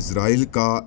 اسرائیل کا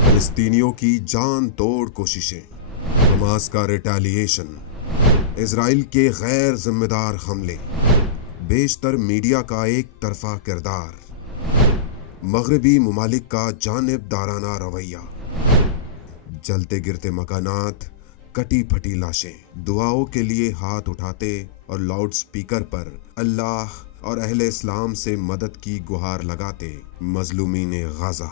فلسطینیوں کی جان توڑ کوششیں, حماس کا ریٹیلیشن, اسرائیل کے غیر ذمہ دار حملے, بیشتر میڈیا کا ایک طرفہ کردار, مغربی ممالک کا جانبدارانہ رویہ, جلتے گرتے مکانات, کٹی پھٹی لاشیں, دعاؤں کے لیے ہاتھ اٹھاتے اور لاؤڈ سپیکر پر اللہ اور اہل اسلام سے مدد کی گہار لگاتے مظلومین غزہ.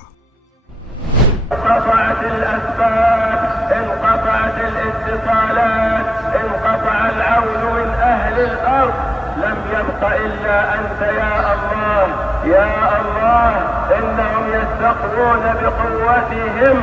انقطعت الأسباب، انقطعت الاتصالات، انقطع العون من أهل الأرض، لم يبق إلا أنت يا الله يا الله. إنهم يستقوون بقوتهم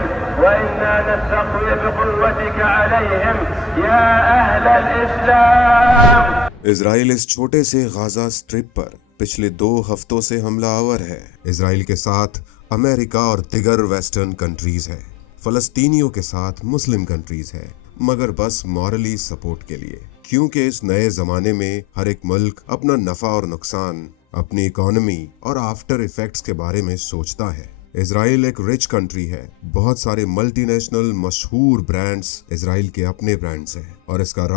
وإنا نستقوي بقوتك عليهم يا أهل الإسلام. اسرائیل اس چھوٹے سے غزہ سٹرپ پر پچھلے 2 ہفتوں سے حملہ آور ہے. اسرائیل کے ساتھ امریکہ اور دیگر ویسٹرن کنٹریز ہے, فلسطینیوں کے ساتھ مسلم کنٹریز ہے, مگر بس مورلی سپورٹ کے لیے, کیونکہ اس نئے زمانے میں ہر ایک ملک اپنا نفع اور نقصان, اپنی اکانومی اور آفٹر ایفیکٹس کے بارے میں سوچتا ہے. اسرائیل ایک رچ کنٹری ہے, بہت سارے ملٹی نیشنل مشہور برانڈز اسرائیل کے اپنے برانڈز ہیں, اور اس کا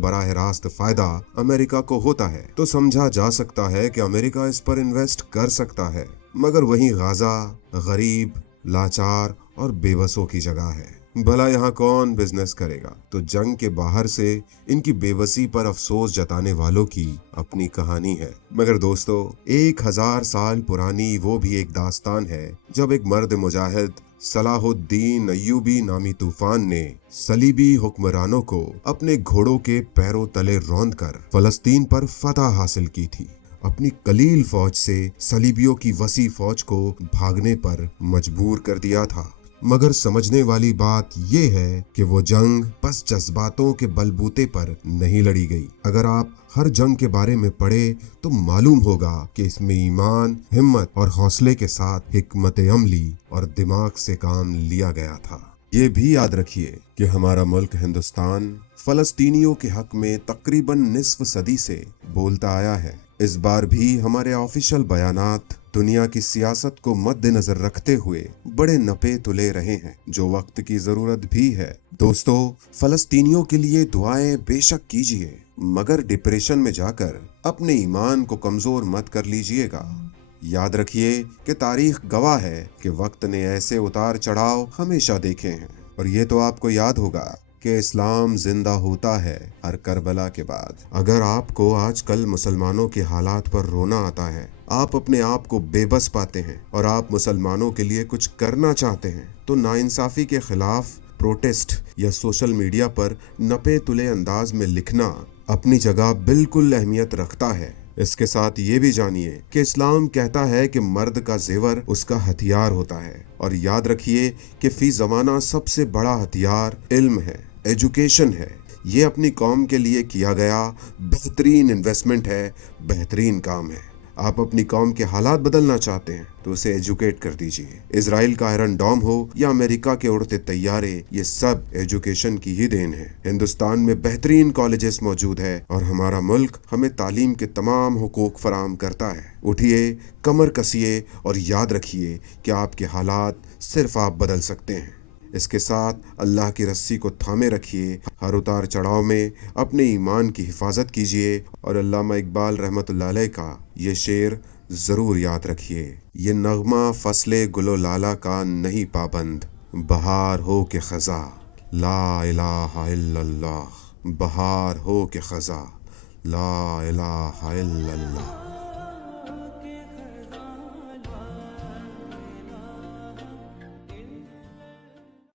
براہ راست فائدہ امریکہ کو ہوتا ہے. تو سمجھا جا سکتا ہے کہ امریکہ اس پر انویسٹ کر سکتا ہے, مگر وہیں غزہ غریب, لاچار اور بے بسوں کی جگہ ہے. بھلا یہاں کون بزنس کرے گا؟ تو جنگ کے باہر سے ان کی بے بسی پر افسوس جتانے والوں کی اپنی کہانی ہے. مگر دوستو, 1000 سال پرانی وہ بھی ایک داستان ہے جب ایک مرد مجاہد صلاح الدین ایوبی نامی طوفان نے صلیبی حکمرانوں کو اپنے گھوڑوں کے پیروں تلے روند کر فلسطین پر فتح حاصل کی تھی. اپنی قلیل فوج سے صلیبیوں کی وسیع فوج کو بھاگنے پر مجبور کر دیا تھا. مگر سمجھنے والی بات یہ ہے کہ وہ جنگ بس جذباتوں کے بلبوتے پر نہیں لڑی گئی. اگر آپ ہر جنگ کے بارے میں پڑھے تو معلوم ہوگا کہ اس میں ایمان, ہمت اور حوصلے کے ساتھ حکمت عملی اور دماغ سے کام لیا گیا تھا. یہ بھی یاد رکھیے کہ ہمارا ملک ہندوستان فلسطینیوں کے حق میں تقریباً نصف صدی سے بولتا آیا ہے. اس بار بھی ہمارے آفیشل بیانات دنیا کی سیاست کو مد نظر رکھتے ہوئے بڑے نپے تلے رہے ہیں, جو وقت کی ضرورت بھی ہے. دوستو, فلسطینیوں کے لیے دعائیں بے شک کیجیے, مگر ڈپریشن میں جا کر اپنے ایمان کو کمزور مت کر لیجیے گا. یاد رکھیے کہ تاریخ گواہ ہے کہ وقت نے ایسے اتار چڑھاؤ ہمیشہ دیکھے ہیں, اور یہ تو آپ کو یاد ہوگا کہ اسلام زندہ ہوتا ہے ہر کربلا کے بعد. اگر آپ کو آج کل مسلمانوں کے حالات پر رونا آتا ہے, آپ اپنے آپ کو بے بس پاتے ہیں, اور آپ مسلمانوں کے لیے کچھ کرنا چاہتے ہیں, تو ناانصافی کے خلاف پروٹیسٹ یا سوشل میڈیا پر نپے تلے انداز میں لکھنا اپنی جگہ بالکل اہمیت رکھتا ہے. اس کے ساتھ یہ بھی جانیے کہ اسلام کہتا ہے کہ مرد کا زیور اس کا ہتھیار ہوتا ہے, اور یاد رکھیے کہ فی زمانہ سب سے بڑا ہتھیار علم ہے, ایجوکیشن ہے. یہ اپنی قوم کے لیے کیا گیا بہترین انویسٹمنٹ ہے, بہترین کام ہے. آپ اپنی قوم کے حالات بدلنا چاہتے ہیں تو اسے ایجوکیٹ کر دیجئے. اسرائیل کا آئرن ڈوم ہو یا امریکہ کے اڑتے طیارے, یہ سب ایجوکیشن کی ہی دین ہے. ہندوستان میں بہترین کالجز موجود ہے, اور ہمارا ملک ہمیں تعلیم کے تمام حقوق فراہم کرتا ہے. اٹھیے, کمر کسیے, اور یاد رکھیے کہ آپ کے حالات صرف آپ بدل سکتے ہیں. اس کے ساتھ اللہ کی رسی کو تھامے رکھیے, ہر اتار چڑھاؤ میں اپنے ایمان کی حفاظت کیجیے, اور علامہ اقبال رحمۃ اللہ علیہ کا یہ شعر ضرور یاد رکھیے. یہ نغمہ فصل گل و لالا کا نہیں پابند, بہار ہو کے خزاں لا الہ الا اللہ, بہار ہو کے خزاں لا الہ الا اللہ.